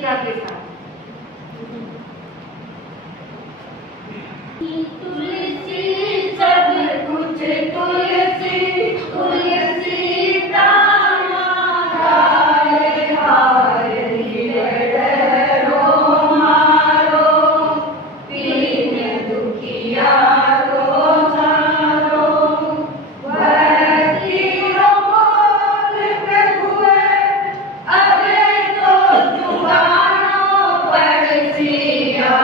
तुलसिका के साथ। तुलसी सब कुछ तुलसी, तुलसी प्राण आधार, हार निडरो मारो, पीन दुखिया रो सारो, भक्ति रो बोल प्रभुए, अबे तो जुबानों पर सिया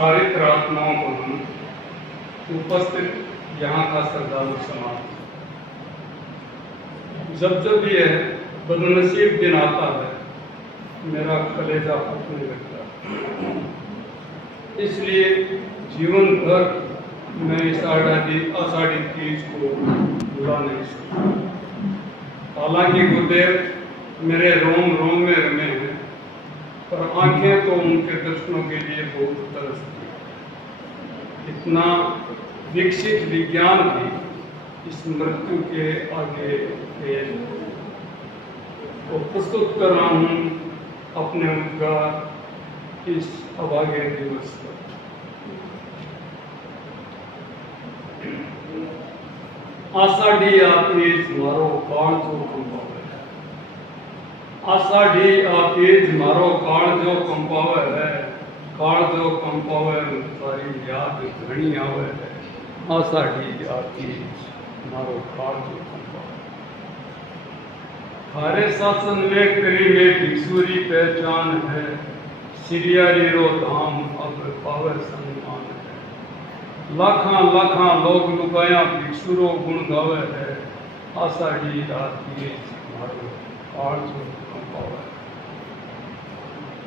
चारित्र आत्माओं को उपस्थित यहाँ का श्रद्धालु समाज, जब जब ये बदनसीब दिन आता है मेरा कलेजा फटने लगता, इसलिए जीवन भर मैं इस आषाढ़ी तीज को भुला नहीं सकता। हालांकि गुरुदेव मेरे रोम रोम में रमे हैं, पर आंखें तो उनके दर्शनों के लिए बहुत तरसती हैं। इतना विकसित विज्ञान भी इस मृत्यु के आगे फेल। को प्रस्तुत कर रहा हूँ अपने उद्गार इस अभागे दिवस पर। आषाढ़ी आतीज मारो काळजो कंपावे है, आषाढ़ी आतीज मारो काळजो कंपावे है, काळजो कंपावे तारी याद घणी आवे है। आषाढ़ी आतीज मारो काळजो कंपावे। थारे शासन में करी में भिक्षुरी पहचान है, सिरियारी रो धाम अब पावे सम्मान है। लाखा लाखा लोग लुगाया भिक्षुरो गुण गावे है, आषाढ़ी आतीज मारो काळजो कंपावे।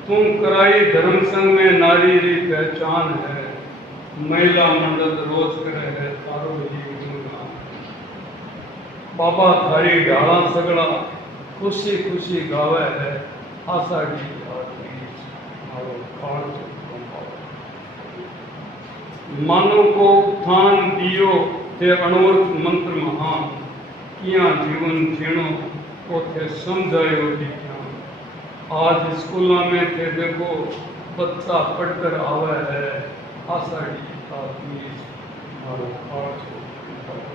तुम कराई धर्म संग में नारी री पहचान है, महिला मंडल रोज करे है तारो ही गुणगान। बाबा थारी डाला सगड़ा खुशी खुशी गावे है, आषाढ़ी आतीज मारो काळजो कंपावे। मानव को उत्थान दियो ते अणोर्थ मंत्र महान, किया जीवन जीणो ओथे समझायो विज्ञान। आज स्कूलों में थे देखो बच्चा पढ़कर आवे है, आषाढ़ी आतीज मारो काळजो कंपावे।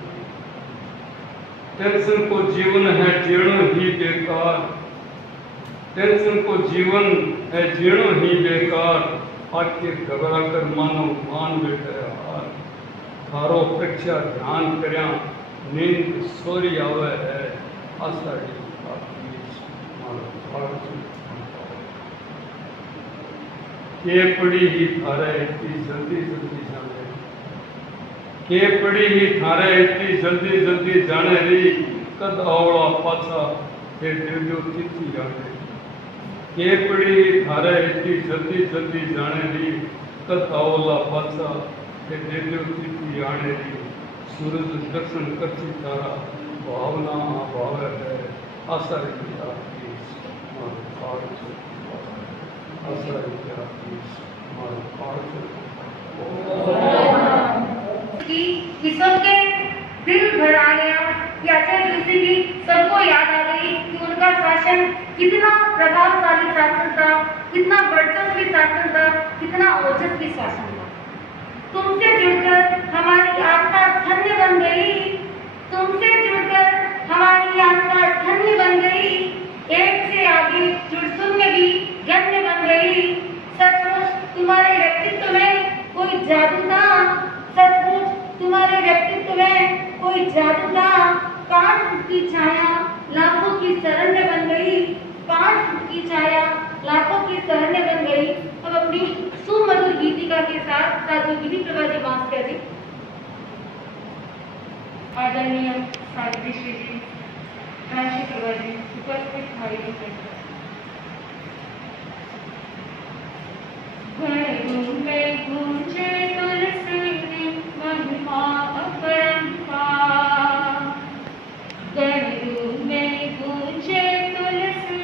टेंशन को जीवन है जीणो ही बेकार, टेंशन को जीवन है जीणो ही बेकार। आके घबरा कर मानो मान बैठे हार, थारो परीक्षा ध्यान करया नींद सोरी आवे है, आषाढ़ी आतीज मारो काळजो कंपावे। के पड़ी ही थारे इतनी जल्दी जल्दी जाने, के पड़ी ही थारे इतनी जल्दी जल्दी जाने री, कद आवड़ा पाछा हे दिव्यो तिथि जाने। के पड़ी ही थारे इतनी जल्दी जल्दी जाने री, कद आवला पाछा हे दिव्यो तिथि आने री। सूरज दर्शन करती तारा भावना भावे है, आषाढ़ी आतीज मारो काळजो कंपावे। आषाढ़ी आतीज मारो काळजो कंपावे। कि किस्म के दिल भराया याच्या दिवशी भी सबको याद आ गई कि उनका शासन कितना प्रभावशाली शासन था, कितना वर्चस्वी शासन था, कितना ओजस्वी शासन था। तुमसे जुड़कर हमारी आस्था धन्य बन गई, तुमसे जुड़कर हमारी आस्था धन्य बन गई। एक से आगे जुड़ शून्य भी गण्य बन गई। सचमुच तुम्हारे व्यक्तित्व में कोई जादू था, सचमुच तुम्हारे व्यक्तित्व में कोई जादू था। 5 फुट की छाया लाखों की शरण्य बन गई, 5 फुट की छाया लाखों की शरण्य बन गई। अब अपनी सुमधुर गीतिका के साथ साधु गिरी प्रभा जी मास्टर जी, आदरणीय सावित्री श्री जी, राशि प्रभा जी, उपस्थित भाई घरों में गूंजे तुलसी महिमा अपरंपार, घरों में गूंजे तुलसी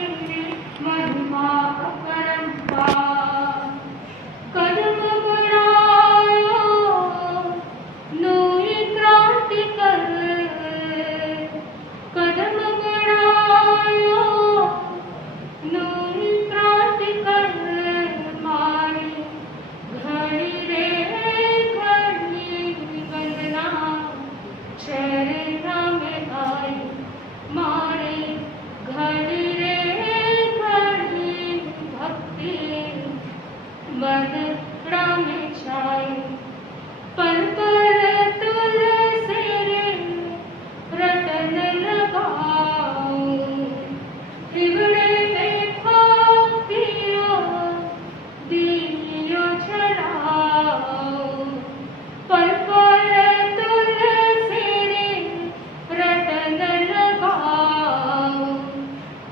महिमा अपरंपार। कदम बढ़ायो नूर क्रांति कर, कदम बढ़ायो नूर क्रांति कर। मारी घड़ी रे घड़ी वंदना चरणा में आई, मारे घड़ी रे घड़ी भक्ति वंदना में छाई। पल पर तुलसी रे रतन लगाओ, त्रिगुणे में भक्तियो दियो जलाओ। पल पर तुलसी रे रतन लगाओ,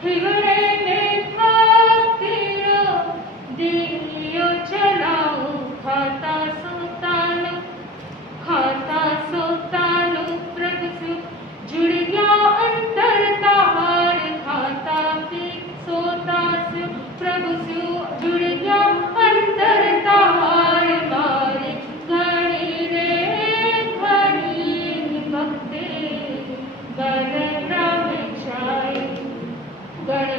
त्रिगुणे में भक्तियो दियो जलाओ। खाता सोतानो प्रभु से जुड़ गया अंतर तार, खाता पी सोता से प्रभु से जुड़ गया अंतर तार। मारे घड़ी रे घड़ी भक्ति गणना में छाई, गण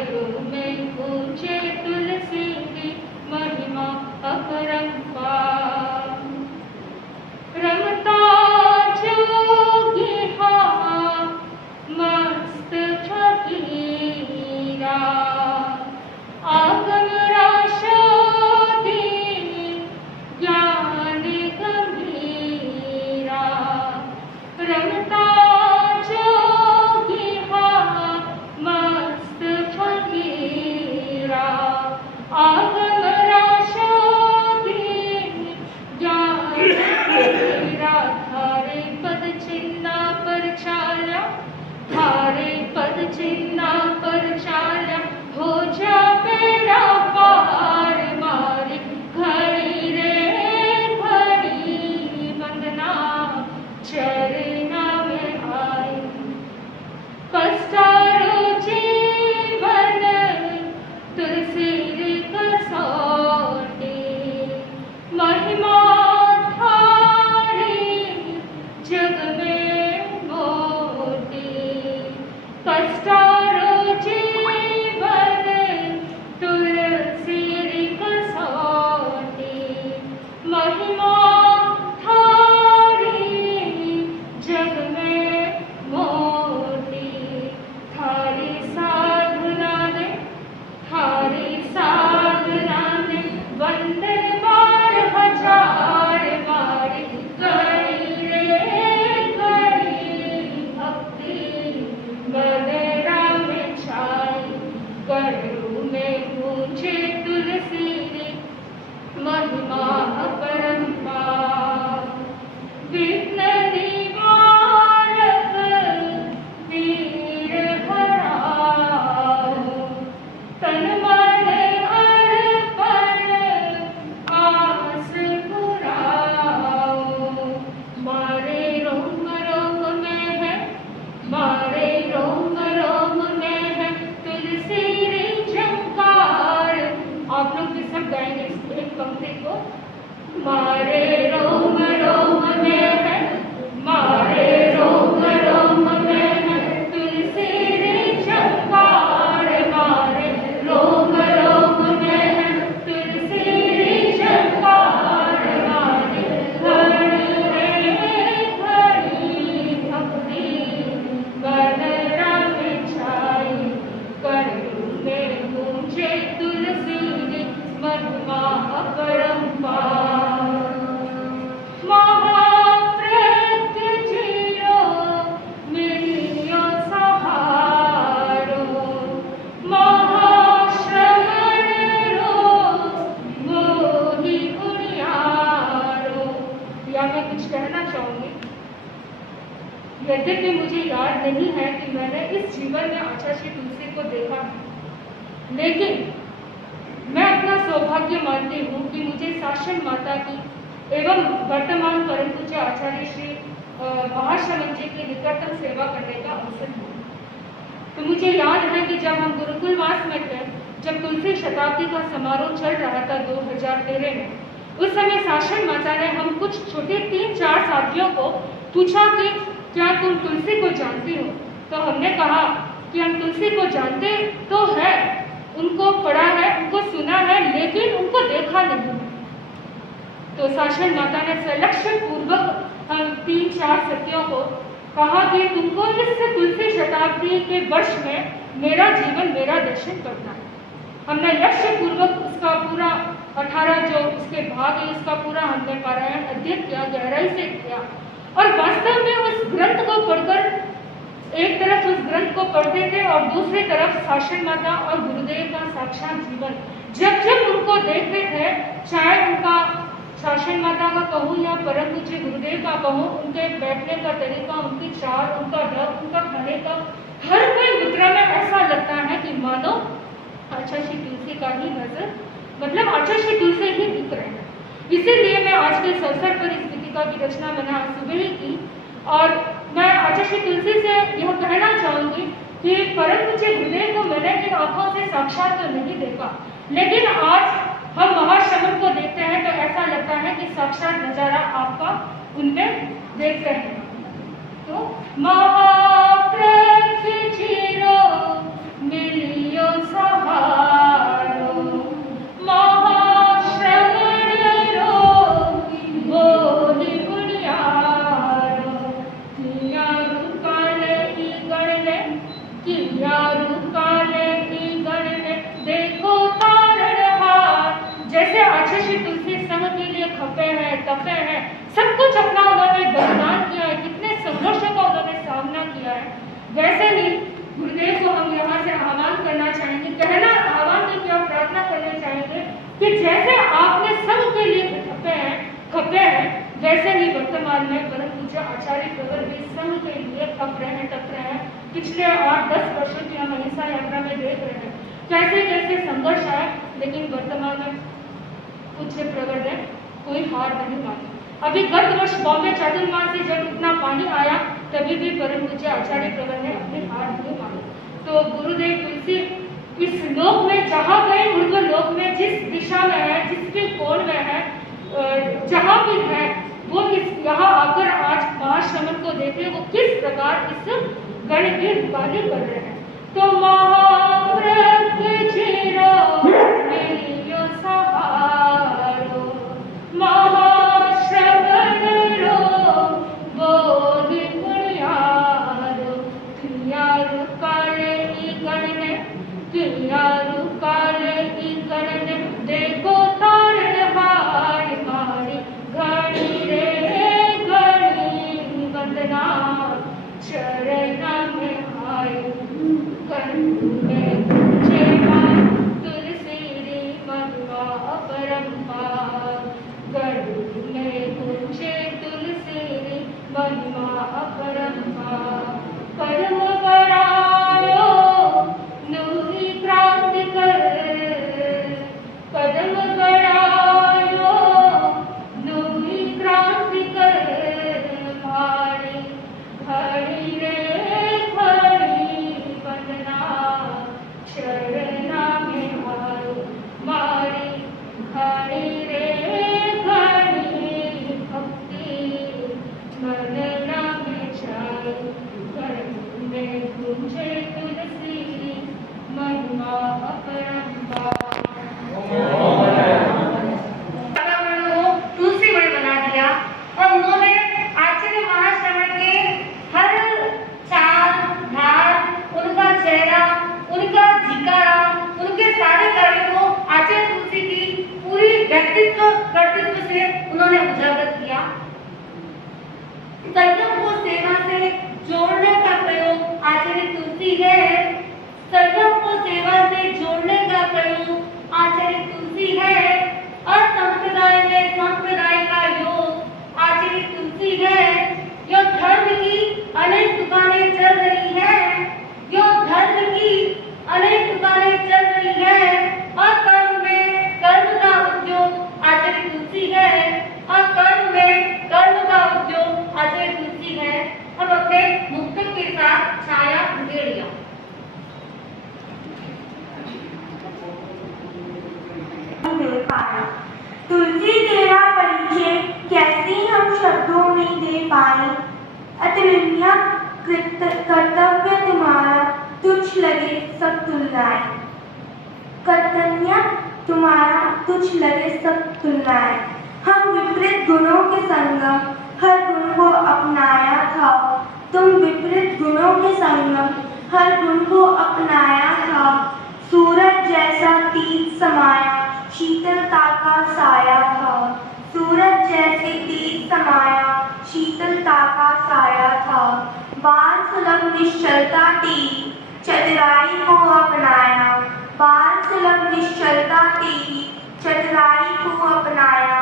यद्यपि मुझे याद नहीं है कि मैंने इस जीवन में आचार्य श्री तुलसी को देखा है, लेकिन मैं अपना सौभाग्य मानती हूँ कि मुझे शासन माता की एवं वर्तमान परम पूज्य आचार्य श्री महाश्रमण जी की निकटतम सेवा करने का अवसर मिला। तो मुझे याद है कि जब हम गुरुकुलवास में थे, जब तुलसी शताब्दी का समारोह चल रहा था 2013 में, उस समय शासन माता ने हम कुछ छोटे 3-4 साथियों को पूछा कि क्या तुम तुलसी को जानती हो? तो हमने कहा कि हम तुलसी को जानते तो है, उनको पढ़ा है, उनको सुना है, लेकिन उनको देखा नहीं। तो शासन माता ने सलक्षण पूर्वक हम 3-4 सत्यों को कहा कि तुमको इस तुलसी शताब्दी के वर्ष में मेरा जीवन, मेरा दर्शन करना है। हमने लक्ष्य पूर्वक उसका पूरा 18 जो उसके भाग है, उसका पूरा हमने पारायण अध्ययन किया, गहराई से किया, और वास्तव में उस ग्रंथ को पढ़कर एक तरफ उस ग्रंथ को पढ़ते थे और दूसरी तरफ शासन माता और गुरुदेव का साक्षात जीवन जब जब उनको देखते थे, चाहे उनका शासन माता का कहूँ या परम पूज्य गुरुदेव का कहूँ, उनके बैठने का तरीका, उनकी चाल, उनका ढंग, उनका खाने का हर कोई मुद्रा में ऐसा लगता है कि मानो आचार्य श्री तुलसी का ही नजर, मतलब आचार्य श्री तुलसी ही दिख रहे हैं। इसीलिए मैं आज के इस अवसर पर इस गीतिका की रचना मैंने आज सुबह ही की, और मैं आचार्य श्री तुलसी से यह कहना चाहूंगी कि परम पूज्य गुरुदेव को मैंने इन आंखों से साक्षात तो नहीं देखा, लेकिन आज हम महाश्रमण को देखते हैं तो ऐसा लगता है कि साक्षात नजारा आपका उनमें देख रहे हैं। तो महाप्रथ चिरो मिलियो सहारो, महाश्रवण रो बोधि बुनियारो, किया रुकाले की गणने, किया रुकाले की गणने, देखो तारण हार। जैसे आचार्य श्री तुलसी संघ के लिए खपे हैं, तपे हैं, सब कुछ अपना उन्होंने बलिदान किया है, कितने संघर्षों का उन्होंने सामना किया है, वैसे ही गुरुदेव को हम यहाँ से आह्वान करना चाहेंगे, कहना आह्वान की क्या प्रार्थना करना चाहेंगे कि जैसे आपने संघ के लिए खपे हैं, वैसे ही वर्तमान में परम पूज्य आचार्य प्रवर भी संघ के लिए खप रहे हैं, तप रहे हैं। पिछले 8-10 वर्षों की हम अहिंसा यात्रा में देख रहे हैं कैसे कैसे संघर्ष है, लेकिन वर्तमान में पूज्य प्रवर ने कोई हार नहीं मानी। अभी गत वर्ष बॉम्बे चातुर्मासी जब इतना पानी आया, तभी भी परम पूज्य आचार्य प्रवर ने अपनी हार नहीं मानी। तो गुरुदेव तुलसी इस लोक में जहाँ गए, उनको लोक में जिस दिशा में है, जिस भी कोण में है, जहाँ भी है, वो इस यहाँ आकर आज महाश्रमण को देखे वो किस प्रकार इस गण की रुपाली कर रहे हैं। तो महाव्रत चिरो मिलियो सहारो, महाश्रवण रो बोधि बुनियारो, किया रुकाले की गणने, किया रुकाले की गणने, देखो तारण हार मारी, घड़ी रे घड़ी वंदना, चरणा में आए करतु में पूजेवा, तुलसी री महिमा अपरंपार, करतु में पूजे तुलसी री महिमा अपरंपार। कर्म करायो नूरी क्रांति कर, कदम करायो नूरी क्रांति कर, भारी घड़ी रे घड़ी वंदना, चरणा में आयो मारी, घड़ी रे घड़ी भक्ति मनना में जाए, कर्म में गूंजे तुलसी महिमा अपरंपार। वातावरण को तुलसीमय बना दिया, और उन्होंने आचार्य महाश्रमण के हर चाल ढाल, उनका चेहरा, उनका जिकारा, उनके सारे कार्यों को आचार्य तुलसी की पूरी व्यक्तित्व कर्तृत्व से उन्होंने उजागर किया। संयम को सेवा से जोड़ने का प्रयोग आचार्य तुलसी है, संयम को सेवा से जोड़ने का प्रयोग आचार्य तुलसी है, और संप्रदाय में संप्रदाय का योग आचार्य तुलसी है। यह धर्म की अनेक दुकानें चल रही हैं, यो धर्म की अनेक दुकानें चल रही हैं, और कर्म में कर्म का उद्योग आचरित तुलसी है, और कर्म में कर्म का उद्योग आचरित तुलसी है। अब अपने मुक्तक के साथ छाया उधेड़िया। तुलसी तेरा परिचय कैसे हम शब्दों में दे पाए, अतुलनीय कर्तव्य तुम्हारा तुच्छ लगे सब तुलनाएं, कर्तव्य तुम्हारा तुच्छ लगे सब तुलनाएं। हम विपरीत गुणों के संगम हर गुण को अपनाया था, तुम विपरीत गुणों के संगम हर गुण को अपनाया था। सूरज जैसा तेज समाया शीतलता का साया था, सूरज जैसे तेज समाया शीतलता का साया था। बाल सुलभ निश्चलता तेरी चतुराई को अपनाया, बाल सुलभ निश्चलता तेरी चतुराई को अपनाया।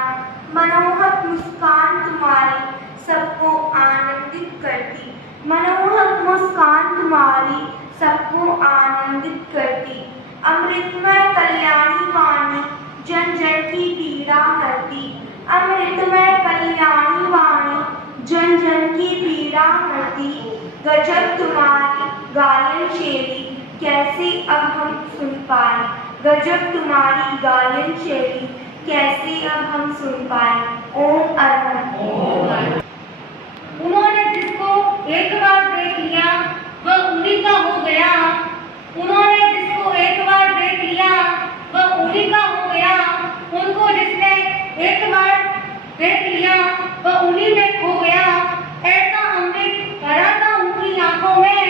मनोहर मुस्कान तुम्हारी सबको आनंदित करती, मनोहर मुस्कान तुम्हारी सबको आनंदित करती। अमृतमय कल्याणी वाणी जन जन की पीड़ा हरती, अमृतमय कल्याणी वाणी जन जन की पीड़ा हरती। गजब तुम्हारी गायन शैली कैसे अब हम सुन पाए, गजब तुम्हारी गायन शैली कैसे अब हम सुन पाए। ओम अर्पण। उन्होंने जिसको एक बार देख लिया वह उन्हीं का हो गया, उन्होंने जिसको एक बार देख लिया वह उन्हीं का हो गया, उनको जिसने एक बार देख लिया वह उन्हीं में खो गया। ऐसा अमृत भरा था उनकी आंखों में,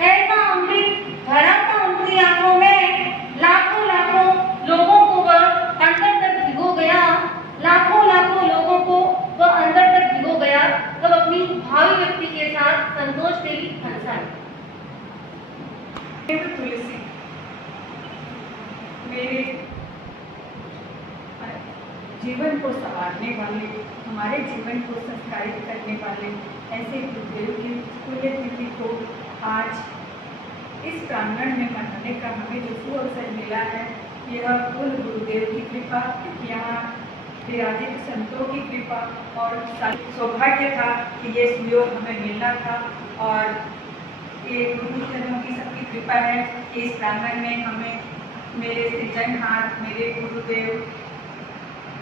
ऐसा अमृत भरा था उनकी आंखों में। लाखों लाखों लोगों को वह अंदर तक भिगो गया, लाखों लाखों लोगों को वह अंदर तक भिगो गया। तब अपनी भावी व्यक्ति के साथ संतोष देवी हंसाई। तुलसी मेरे जीवन को संवारने वाले, हमारे जीवन को संस्कारित करने वाले ऐसे गुरुदेव की पुण्यतिथि को आज इस प्रांगण में मनाने का हमें जो सुअवसर मिला है, यह कुल गुरुदेव की कृपा, यहाँ विराजित संतों की कृपा और सौभाग्य था कि ये सुयोग हमें मिलना था। और ये गुरुजनों की सबकी कृपा है कि इस प्रांगण में हमें मेरे सृजनहार, मेरे गुरुदेव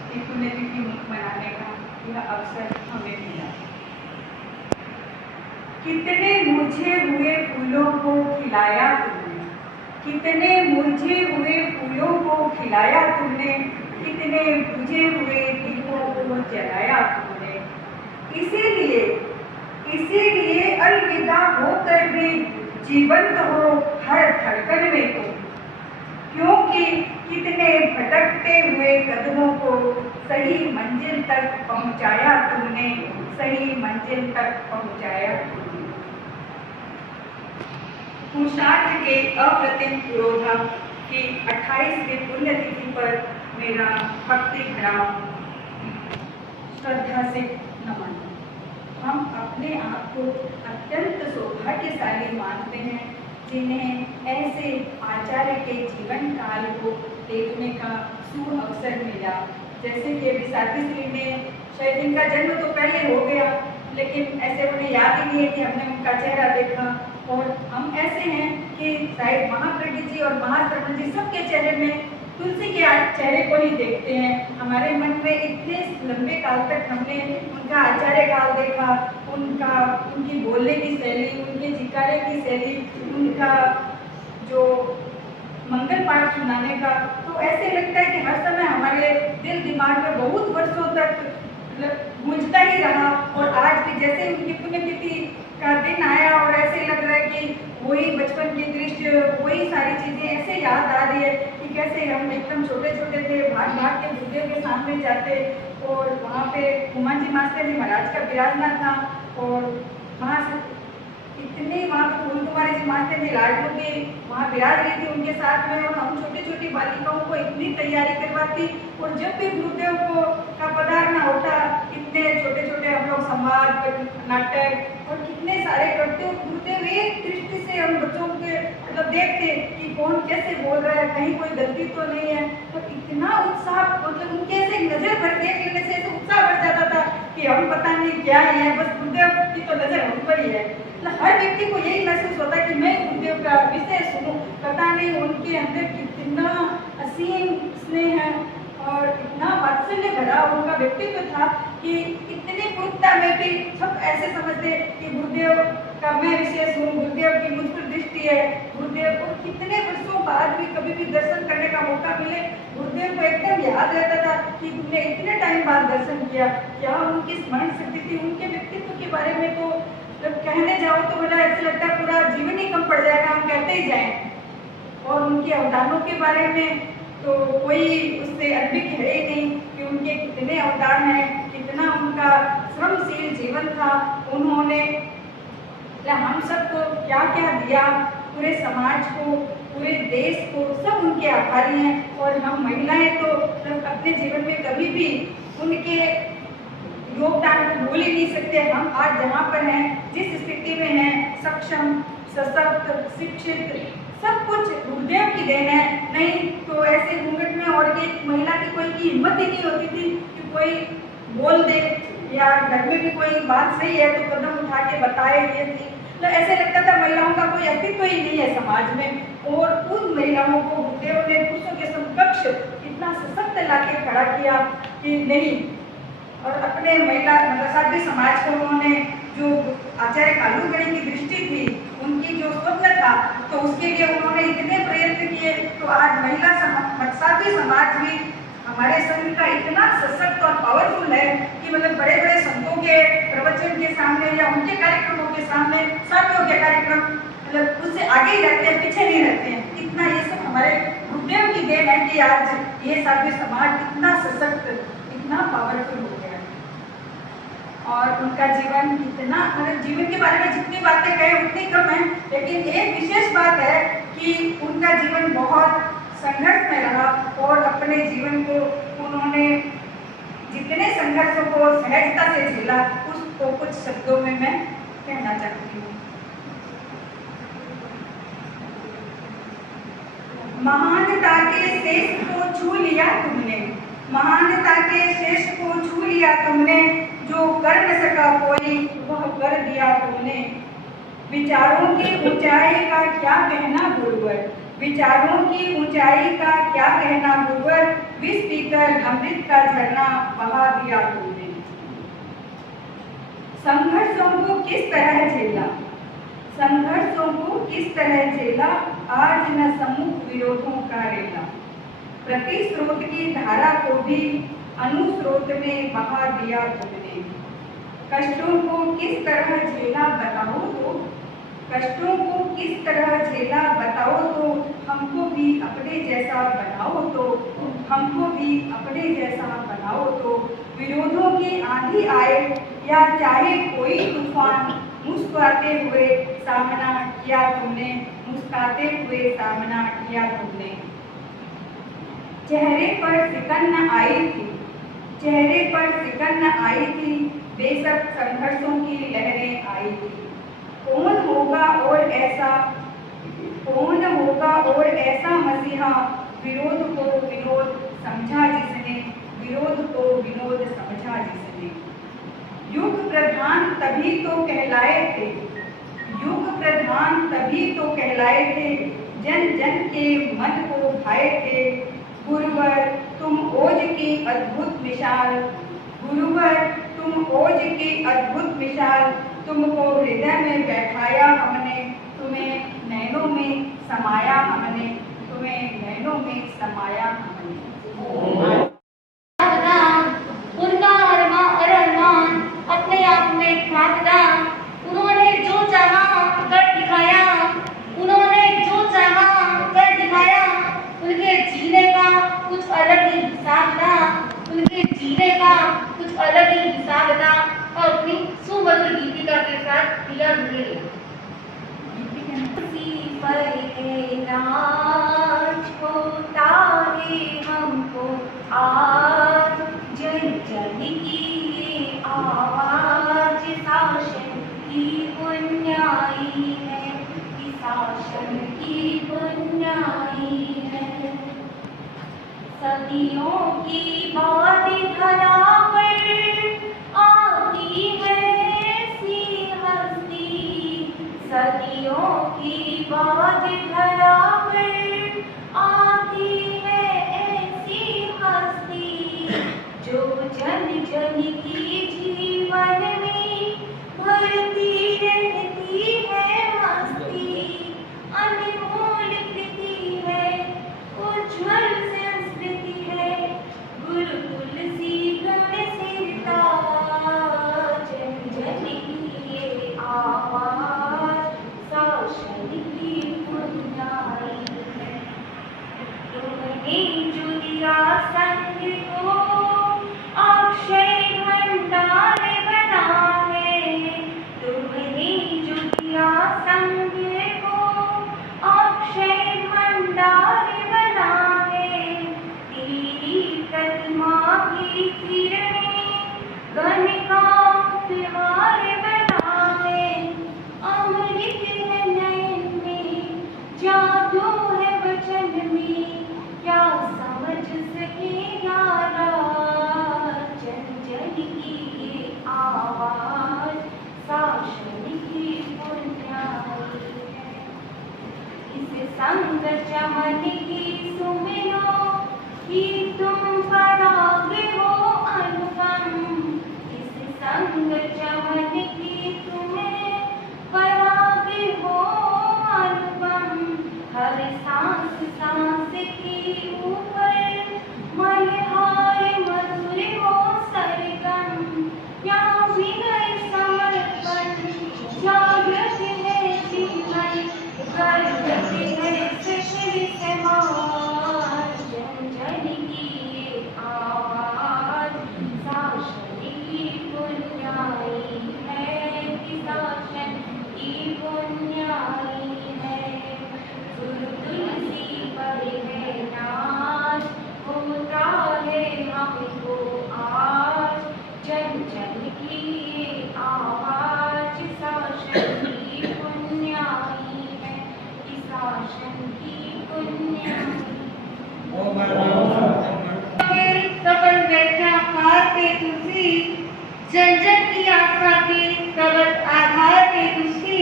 की पुण्यतिथि मनाने का यह अवसर हमें मिला। कितने मुरझे हुए फूलों को खिलाया तुमने, कितने मुरझे हुए फूलों को खिलाया तुमने, कितने बुझे हुए दीपों को जलाया तुमने। इसीलिए अलविदा होकर भी जीवंत हो हर धड़कन में तुम, क्योंकि कितने भटकते हुए कदमों को सही मंजिल तक पहुंचाया तुमने, सही मंजिल तक पहुंचाया तुमने। पुरुषार्थ के अप्रतिम पुरोधा की 28वीं पुण्यतिथि पर मेरा भक्ति भरा श्रद्धा से नमन। हम अपने आप को अत्यंत सौभाग्यशाली मानते हैं जिन्हें ऐसे आचार्य के जीवन काल को देखने का सुअवसर मिला। जैसे कि अभी साथी श्री में शायद इनका जन्म तो पहले हो गया, लेकिन ऐसे उन्हें याद ही नहीं है कि हमने उनका चेहरा देखा। और हम ऐसे हैं कि शायद महाप्रज्ञ जी और महाश्रवण जी सबके चेहरे में तुलसी के चेहरे को ही देखते हैं। हमारे मन में इतने लंबे काल तक हमने उनका आचार्य काल देखा, उनकी बोलने की शैली, उनके जिकारे की शैली, उनका जो मंगल पाठ सुनाने का, तो ऐसे लगता है कि हर समय हमारे दिल दिमाग में बहुत वर्षों तक गूंजता ही रहा। और आज भी जैसे उनकी पुण्यतिथि का दिन आया और ऐसे लग रहा है कि वही बचपन के दृश्य, वही सारी चीज़ें ऐसे याद आ रही है कि कैसे हम एकदम छोटे छोटे थे, भाग भाग के गुरुदेव के सामने जाते और वहाँ पे उमान जी मास्टर जी महाराज का विराजना था और वहाँ से इतने वहाँ पे फूल कुमारी जी मास्टर जी लाडलू के वहाँ विराज रही थी उनके साथ में। और हम छोटी छोटी बालिकाओं को को इतनी तैयारी करवाती। और जब भी गुरुदेव को का पधारना होता, कितने छोटे छोटे हम लोग संवाद नाटक और कितने सारे करते हो। गुरुदेव एक दृष्टि से हम बच्चों के मतलब देखते कि कौन कैसे बोल रहा है, कहीं कोई गलती तो नहीं है। तो इतना उत्साह, मतलब उनके ऐसे नजर भर देख लेने से ऐसे उत्साह बढ़ जाता था कि हम पता नहीं क्या है, बस गुरुदेव की तो नजर हम पर ही है। मतलब हर व्यक्ति को यही महसूस होता है कि मैं गुरुदेव का विषय सुनूं। पता नहीं उनके अंदर कितना असीम स्नेह है और इतना वात्सल्य भरा उनका व्यक्तित्व था कि इतनी पूर्णता में भी सब ऐसे समझते कि गुरुदेव का मैं विशेष हूँ, गुरुदेव की मुझ पर दृष्टि है। गुरुदेव को कितने वर्षों बाद भी कभी भी दर्शन करने का मौका मिले, गुरुदेव को एकदम याद रहता था कि तुमने इतने टाइम बाद दर्शन किया। क्या उनकी स्मरण शक्ति थी। उनके व्यक्तित्व के बारे में तो जब कहने जाओ तो मुझे ऐसा लगता है पूरा जीवन ही कम पड़ जाएगा, हम कहते ही जाएं। और उनके अवदानों के बारे में तो कोई उससे अद्विक है ही नहीं कि उनके कितने अवदान हैं, कितना उनका श्रमशील जीवन था। उन्होंने हम सबको क्या क्या दिया, पूरे समाज को, पूरे देश को, सब उनके आभारी हैं। और हम महिलाएं तो अपने जीवन में कभी भी उनके योगदान को भूल ही नहीं सकते। हम आज जहाँ पर हैं, जिस स्थिति में हैं, सक्षम, सशक्त, शिक्षित, सब कुछ गुरुदेव की देन है। नहीं तो ऐसे घूंघट में और एक महिला की कोई की हिम्मत ही नहीं होती थी कि कोई बोल दे या घर में भी कोई बात सही है तो कदम उठा के बताए। ये थी तो ऐसे लगता था महिलाओं का कोई अस्तित्व ही नहीं है समाज में। और उन महिलाओं को गुरुदेव ने पुरुषों के समकक्ष इतना सशक्त लाके खड़ा किया कि नहीं। और अपने महिला मतलब साध्वी समाज को उन्होंने जो आचार्य कालूगढ़ी की दृष्टि थी, उनकी जो स्वप्न था, तो उसके लिए उन्होंने इतने प्रयत्न किए। तो आज महिला साध्वी समाज भी हमारे संघ का इतना सशक्त और पावरफुल है कि मतलब बड़े बड़े संतों के प्रवचन के सामने या उनके कार्यक्रमों के सामने साथियों के कार्यक्रम मतलब उससे आगे ही रहते हैं, पीछे नहीं रहते हैं। इतना ये सब हमारे गुरुदेव की देन है कि आज ये साध्वी समाज इतना सशक्त, इतना पावरफुल हो गया। और उनका जीवन कितना, मतलब जीवन के बारे में जितनी बातें कहें उतनी कम है। लेकिन एक विशेष बात है कि उनका जीवन बहुत संघर्ष में रहा और अपने जीवन को उन्होंने जितने संघर्षों को सहजता से झेला, उसको कुछ शब्दों में मैं कहना चाहती हूँ। महानता के शेष को छू लिया तुमने, महानता के शेष को छू लिया तुमने, जो कर न सका कोई वह कर दिया तुमने। विचारों की ऊंचाई का क्या कहना गुरुवर, विचारों की ऊंचाई का क्या कहना गुरुवर, विष पीकर अमृत का झरना बहा दिया तुमने। संघर्षों को किस तरह झेला, संघर्षों को किस तरह झेला, आज न सम्मुख विरोधों का रेला। प्रति स्रोत की धारा को भी अनुस्रोत में बहा दिया तुमने। कष्टों को किस तरह झेला बताओ तो, कष्टों को किस तरह झेला बताओ तो, हमको भी अपने जैसा बनाओ तो, हमको भी अपने जैसा बनाओ तो। विरोधों की आंधी आए या चाहे कोई तूफान, मुस्कुराते हुए सामना किया तुमने, मुस्कुराते हुए सामना किया तुमने। चेहरे पर सिकन न आई थी, चेहरे पर सिकन न आई थी, बेशक संघर्षों की लहरें आई थी। कौन होगा और ऐसा, कौन होगा और ऐसा मसीहा, विरोध को विनोद समझा जिसने, विरोध को विनोद समझा जिसने। युग प्रधान तभी तो कहलाए थे, युग प्रधान तभी तो कहलाए थे, जन जन के मन को भाए थे। गुरुवर तुम ओज की अद्भुत मिसाल, गुरुवर तुम ओज की अद्भुत मिसाल, तुमको हृदय में बैठाया हमने, तुम्हें नैनों में समाया हमने, तुम्हें नैनों में समाया हमने। उनका अरमान अपने आप में खाक था। उन्होंने जो चाहा कर दिखाया, उन्होंने जो चाहा कर दिखाया। उनके जीने का कुछ अलग ही हिसाब था, उनके जीने का कुछ अलग ही हिसाब था। और अपनी सुमधुर गीतिका के साथ दिया धुले पर नाच को तारे आज जन जन की आवाज शासन की पुण्याई है, शासन की पुण्याई है। सदियों की बात धरा पर आती है ऐसी हस्ती, सदियों की बात धरा पर आती है ऐसी हस्ती, जो जन जन की जीवन में भरती रहती है मस्ती। अनमोल कृति है, उज्ज्वल संस्कृति है, गुरुकुल सी गण सिरता, जन जन की ये आवाज शासन की पुण्याई है। तुमने जो दिया संग को अक्षय भंडार बना है, तुमने जो दिया संग को अक्षय भंडार बना है। तेरी प्रतिमा की किरणें गण का उपहार बना है। अमृत है नयन में, जादू है वचन में, क्या समझ सके यारा, जन जन की ये आवाज शासन की पुण्याई है। इस संग चमन की सुमिरो कि तुम पराग हो अनुपम, इस संग चमन की तुम्हें पराग हो अनुपम। हर सांस सांस की ऊपर मल्हार मधुर हो सरगम, या विनय समर्पण जागृत है जीवन, गर्वित है सृष्टि समाज, जन जन की ये आवाज शासन की पुण्याई है, शासन की पुण्याई है। गुरु तुलसी पर है नाज, होता है हमको आज, जन जन की ये आवाज शासन की पुण्याई है, शासन की पुण्याई। सबल व्याख्या पार पे तुलसी, जन जन की आस्था के सबल आधार पे तुलसी।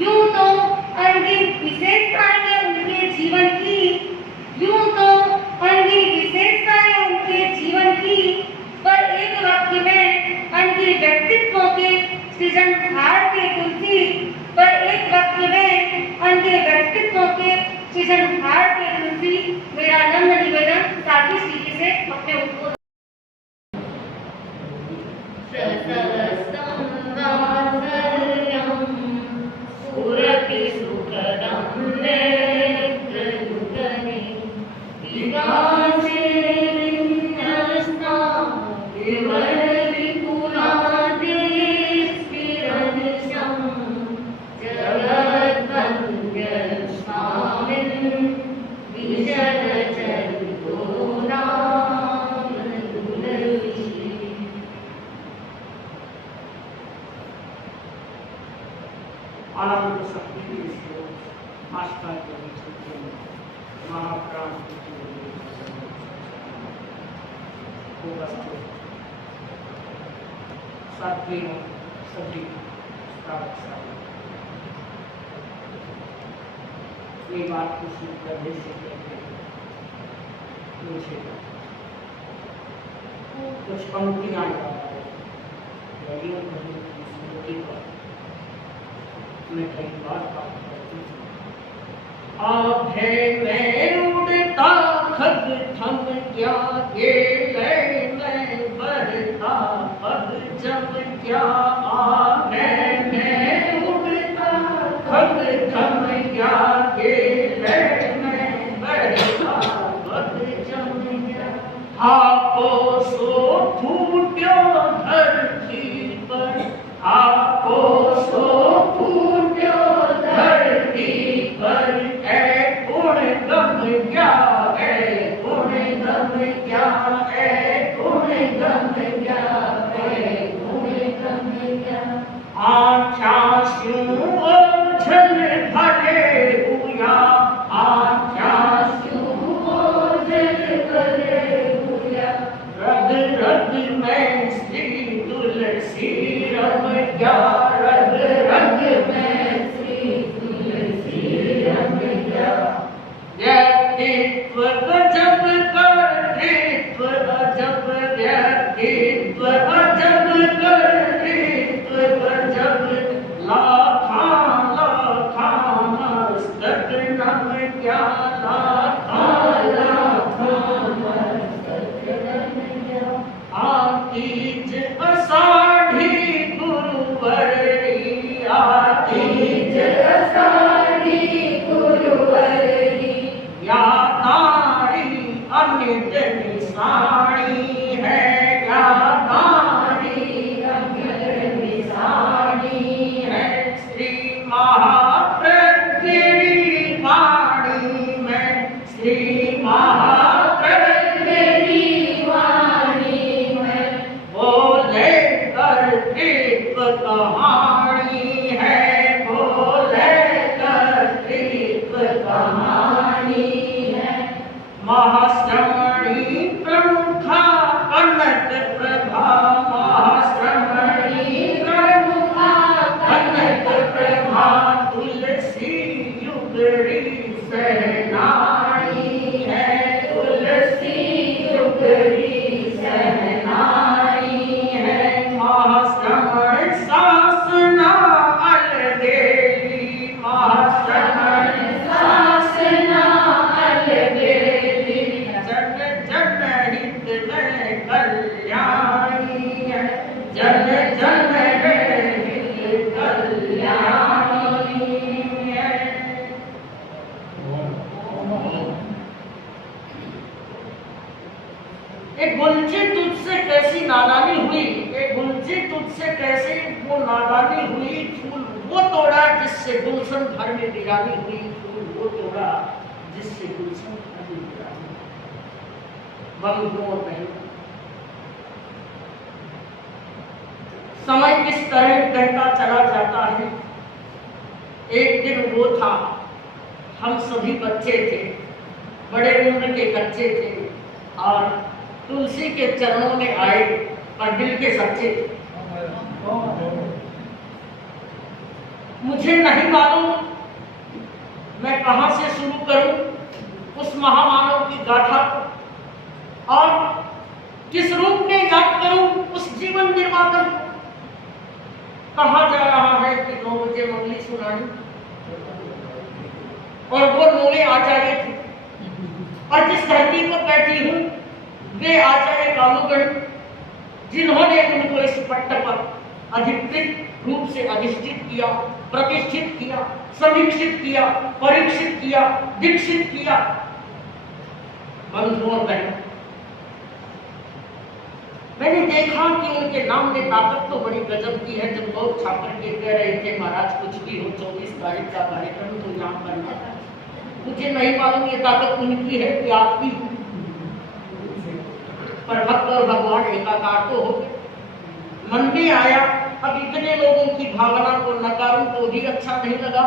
यूं तो अनगिन विशेषताएं हैं उनके जीवन की, यूं तो अनगिन विशेषताएं उनके जीवन की, पर एक वाक्य में अनगिन व्यक्तित्वों के सृजनहार के तुलसी, पर एक वाक्य में अनगिन व्यक्तित्वों के सृजनहार के तुलसी। मेरा नम्र निवेदन साथी श्री से अपने उद्बोधन आनंद शक्ति के स्रोत आस्था के विचरण महाप्राण उपस्थित साथियों सभी ये बात को शुरू करने से पहले मुझे कुछ पंक्तियां याद आई। स्मृति पर मैं कई बार बात करती हूँ। आप है मैं उड़ता खग थम क्या, ये मैं बढ़ता पग जम क्या। आप है मैं उड़ता खग थम क्या, ये मैं बढ़ता पग जम क्या। आपो सो फूट्यो धरती पर, आपो सो फूट्यो धरती पर, गुण गम क्या है गुण गम गया है, गुण गम गया है, गुण गम गया। आख्या स्यों ओझल भरे हुआ, आख्या स्यों ओझल भरे हुआ। रग रग में श्री तुलसी रम गया, रग रग में श्री तुलसी रम गया। व्यक्तित्व गजब कर्तृत्व अजब, व्यक्तित्व अजब कर्तृत्व गजब। लाखा लाखा मस्तक नम क्या, लाखा लाखा मस्तक नम गया। आतीज अषाढ़ी गुरुवररी, आतीज अषाढ़ी गुरुवररी। या नारी अमित निशानी है, या नारी अमित निशानी है। श्री महाप्रज्ञी वाणी में, श्री महाप्रज्ञी वाणी में। बोले कर्तृत्व कहानी है, बोले कर्तृत्व कहानी है। महाश्रमणी प्रमुखा कनक प्रभा, महाश्रमणी प्रमुखा कनक प्रभा। तुलसी युगरी सहनाई है, तुलसी युगरी सहनाई है। महाश्रमण शासना अलबेली, महाश्रमण शासना अलबेली। जन जन हित में कल्याणी है, जन जन हित कल्याणी है। एक गुलजी तुझसे कैसी नादानी हुई, एक गुलजी तुझसे कैसी वो नादानी हुई। फूल वो तोड़ा जिससे गुलशन घर में वीरानी हुई, फूल वो तोड़ा जिससे गुलशन घर में वीरानी हुई। बंधुओं और बहनों, समय किस तरह कहता चला जाता है। एक दिन वो था, हम सभी बच्चे थे, बड़े उम्र के बच्चे थे और तुलसी के चरणों में आए और दिल के सच्चे थे। मुझे नहीं मालूम मैं कहां से शुरू करूं उस महामानव की गाथा को और किस रूप में याद करूं उस जीवन निर्माता को। कहा जा रहा है कि 9 बजे मंगली सुनानी और वो 9वें आचार्य थे और जिस धरती पर बैठी हूं वे आचार्य कालूगण, जिन्होंने उनको इस पट्ट पर अधिकृत रूप से अधिष्ठित किया, प्रतिष्ठित किया, समीक्षित किया, परीक्षित किया, दीक्षित किया। बंधुओं बहनों, मैंने देखा कि उनके नाम में ताकत तो बड़ी गजब की है। जब लोग छापर के कह रहे थे महाराज कुछ भी हो, 24 तारीख का कार्यक्रम तो यहाँ करना था। मुझे नहीं मालूम ये ताकत उनकी है कि आपकी, पर भक्त और भगवान एकाकार तो हो गए। मन में आया अब इतने लोगों की भावना को नकारूं तो भी अच्छा नहीं लगा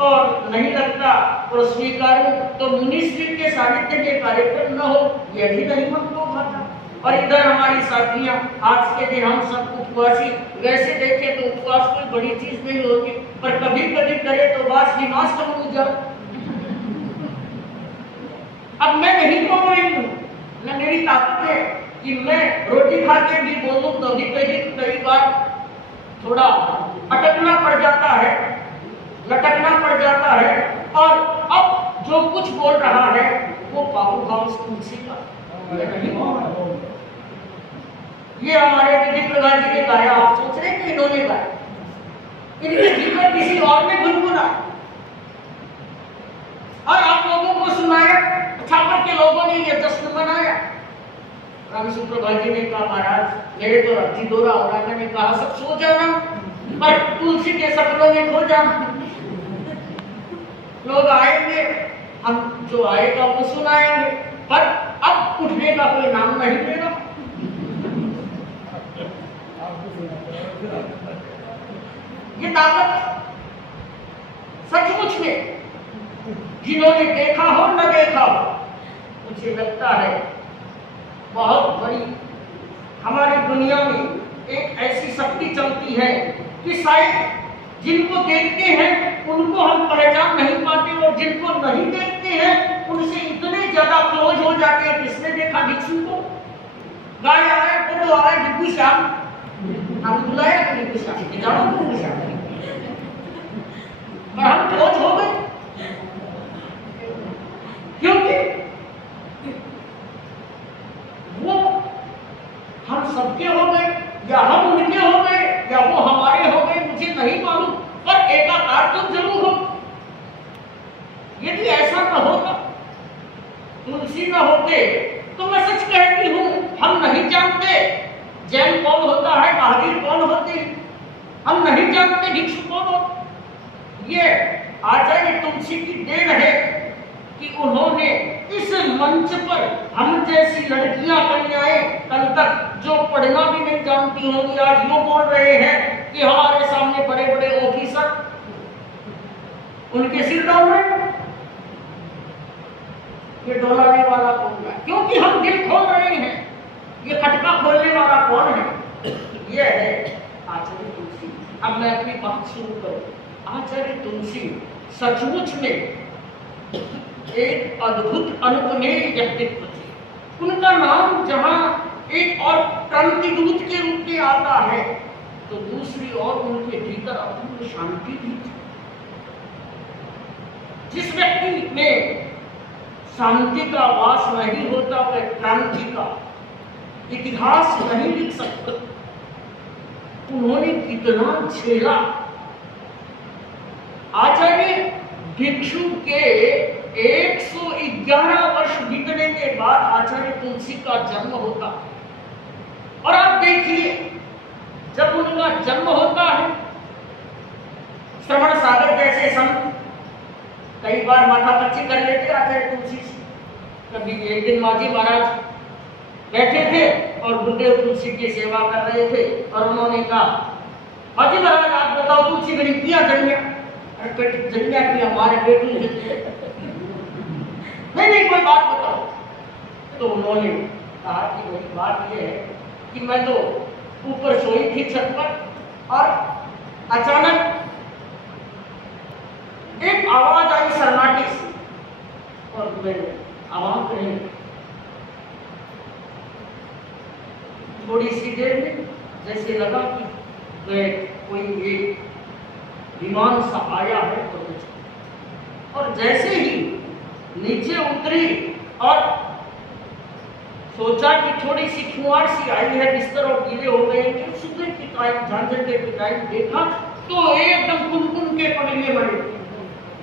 और नहीं लगता और स्वीकारूं तो मुनिश्री के सानिध्य के कार्यक्रम न हो, यह भी नहीं मन को भाता। और इधर हमारी साथियां, आज के दिन हम सब उपवासी, वैसे देखें तो उपवास कोई बड़ी चीज नहीं होती, पर कभी कभी करे तो बात ही नाश हो जाए। अब मैं नहीं बोल रही हूँ, न मेरी ताकत है कि मैं रोटी खा के भी बोलूं, तो भी कई बार थोड़ा अटकना पड़ जाता है, लटकना पड़ जाता है। और अब जो कुछ बोल रहा है वो बाबू भाव तुलसी का नहीं बोल रहा। ये हमारे विधि प्रभा जी ने गाया, आप सोच रहे थे इन्होंने गाया, इनके भीतर किसी और ने गुनगुना और आप लोगों को सुनाया। छापर के लोगों ने ये जश्न मनाया। राम सुप्रभा जी ने कहा महाराज मेरे तो रत्ती दौरा हो रहा, मैंने कहा सब सो जाना पर तुलसी के सपनों में खो जाना। लोग आएंगे, हम जो आएगा वो सुनाएंगे, पर अब उठने का कोई नाम नहीं ले रहा। ये ताकत सचमुच में जिन्होंने देखा हो न देखा हो, मुझे लगता है बहुत बड़ी हमारी दुनिया में एक ऐसी शक्ति चलती है कि शायद जिनको देखते हैं उनको हम पहचान नहीं पाते, और जिनको नहीं देखते हैं उनसे इतने ज्यादा क्लोज हो जाते हैं। किसने देखा भिक्षु को? गाय आ रहा है, तो आ रहा है भिक्षु श्याम, हम बुलाया कि भिक्षु श्याम के जाओ भिक्षु श्याम, और हम क्लोज हो गए क्योंकि वो हम सबके हो गए, या हम उनके हो गए, या वो हमारे हो गए, मुझे नहीं मालूम, पर एकाकार तो जरूर हो। यदि ऐसा न होता, तुलसी न होते, तो मैं सच कहती हूँ हम नहीं जानते जैन कौन होता है, महावीर कौन होते हैं, हम नहीं जानते भिक्षु कौन होते। ये आचार्य तुलसी की देन है कि उन्होंने इस मंच पर हम जैसी लड़कियां कन्याएं कल तक जो पढ़ना भी नहीं जानती होंगी, आज यूं बोल रहे हैं कि हमारे सामने बड़े बड़े ऑफिसर, उनके सिर डाउन है। ये डोलाने वाला कौन है? क्योंकि हम दिल खोल रहे हैं। ये खटका खोलने वाला कौन है? ये है आचार्य तुलसी। अब मैं अपनी बात शुरू करूं। आचार्य तुलसी सचमुच में एक अद्भुत अनुपमेय व्यक्तित्व थे। उनका नाम जहां एक और क्रांति दूत के रूप में आता है, तो दूसरी ओर उनके भीतर अपूर्व शांति भी थी। जिस व्यक्ति में शांति का वास नहीं होता, वह क्रांति का इतिहास नहीं लिख सकता। उन्होंने कितना झेला। आचार्य भिक्षु के 111 वर्ष बीतने के बाद आचार्य तुलसी का जन्म होता, और आप देखिए जब उनका जन्म होता है, श्रवण सागर जैसे संत कई बार माथा पच्ची कर लेते आचार्य तुलसी से। कभी एक दिन माजी महाराज बैठे थे और गुरुदेव तुलसी की सेवा कर रहे थे, और उन्होंने कहा, माजी महाराज आप बताओ तुलसी गरीब किया जन्मिया? जन्मिया की हमारे बेटू नहीं कोई बात बताओ। तो उन्होंने कहा कि मेरी बात यह है कि मैं तो ऊपर सोई थी छत पर, और अचानक एक आवाज आई सन्नाटे से, और मैंने आवाज नहीं। थोड़ी सी देर में जैसे लगा कि कोई एक विमान सा आया है, तो और जैसे ही नीचे उतरी और सोचा कि थोड़ी सी खुआर सी आई है, बिस्तर और गीले हो गए कि सुबह की टाइम, झांझर के टाइम देखा तो एकदम कुनकुन के पगड़िए बड़े।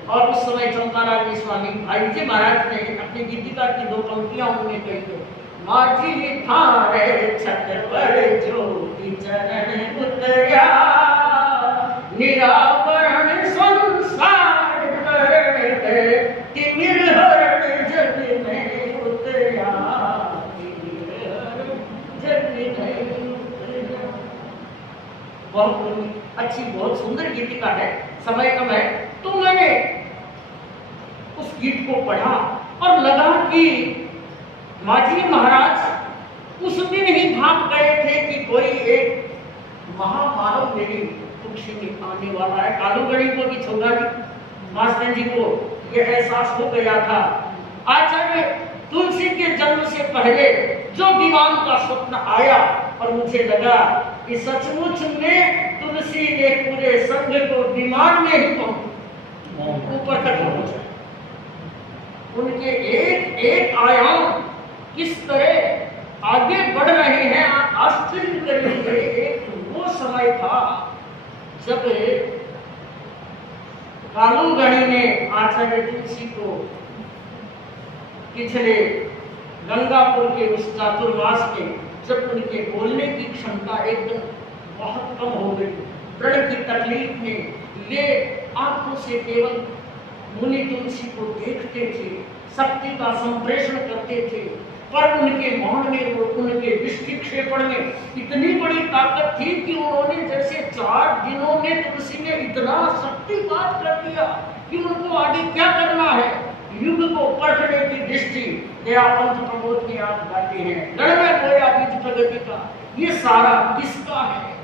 और उस समय चंपाराय स्वामी भाई जी महाराज ने अपनी गीतिका की 2 पंक्तियां उन्होंने कही थे, माझी थारे छत पर ज्योति चरण उतरा, निरावरण संसार करते तिमिर हरण जग में उतरा, जग में उतरा। बहुत अच्छी, बहुत सुंदर गीतिका है। समय कम है तो मैंने उस गीत को पढ़ा और लगा कि माझी महाराज उस दिन ही भाग गए थे कि कोई एक महामानव मेरी कुर्सी में आने वाला है। कालूगढ़ी को भी छोड़ा नहीं, मास्टर जी को यह एहसास हो गया था। आचार्य तुलसी के जन्म से पहले जो विमान का स्वप्न आया, और मुझे लगा कि सचमुच में तुलसी ने पूरे संघ को विमान में ही ऊपर तक पहुंचा। उनके एक एक आयाम किस तरह आगे बढ़ रहे हैं, आप आश्चर्य करेंगे। एक वो समय था जब कालूगढ़ी ने आचार्य तुलसी को पिछले गंगापुर के उस चातुर्मास में, जब उनके बोलने की क्षमता एकदम बहुत कम हो गई, प्रण की तकलीफ में ले आंखों से केवल मुनि तुलसी को देखते थे, शक्ति का संप्रेषण करते थे, पर उनके मौन में और उनके दृष्टि क्षेपण में इतनी बड़ी ताकत थी कि उन्होंने जैसे 4 दिनों में तुलसी ने इतना शक्तिपात कर दिया कि उनको आगे क्या करना है, युग को परखने की दृष्टि तेरा पंथ प्रमोद के आप गाते हैं, गण में बोया बीज प्रगति का, ये सारा किसका है?